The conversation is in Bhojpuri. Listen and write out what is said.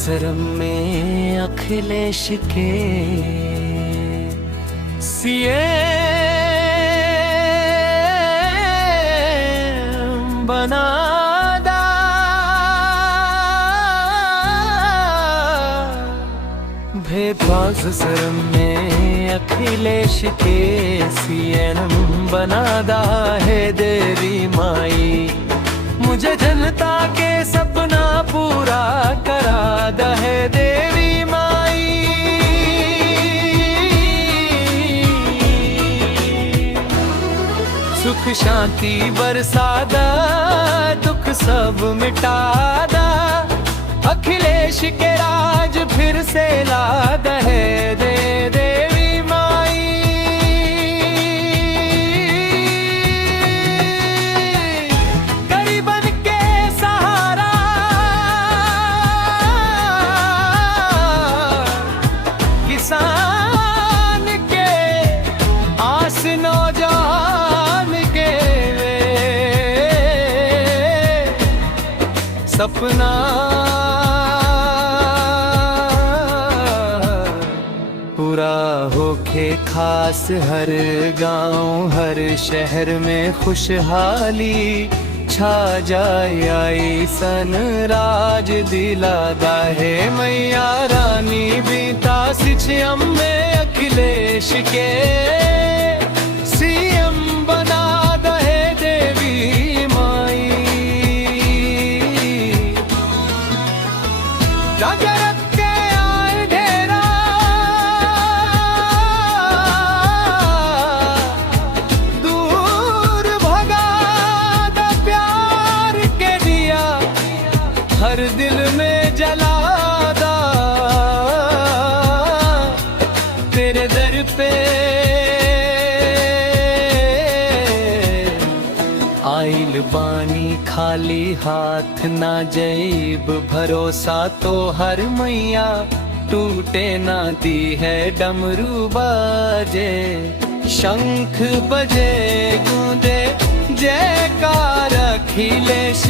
सरम में अखिलेश के सीएम बनादा भेदभाव सरम में अखिलेश के सीएम बनादा है देवी माई मुझे जनता के सपना पूरा करा दे देवी माई सुख शांति बरसादा दुख सब मिटादा अखिलेश के राज फिर से ला दे देवी माई गरीबन के सहारा किसान के आस नौजवान के सपना पूरा होके खास हर गांव हर शहर में खुशहाली छा जाए ऐसन राज दिलादा है मैया रानी बीता सिचम में अखिलेश के सीएम बना दे देवी माई जागरत के आए ढेरा दूर भगा द प्यार के दिया हर दिल में जलादा तेरे दर पे आइल बानी खाली हाथ ना जैब भरोसा तो हर मैया टूटे ना दी है डमरू बाजे शंख बजे गूंजे जयकार अखिलेश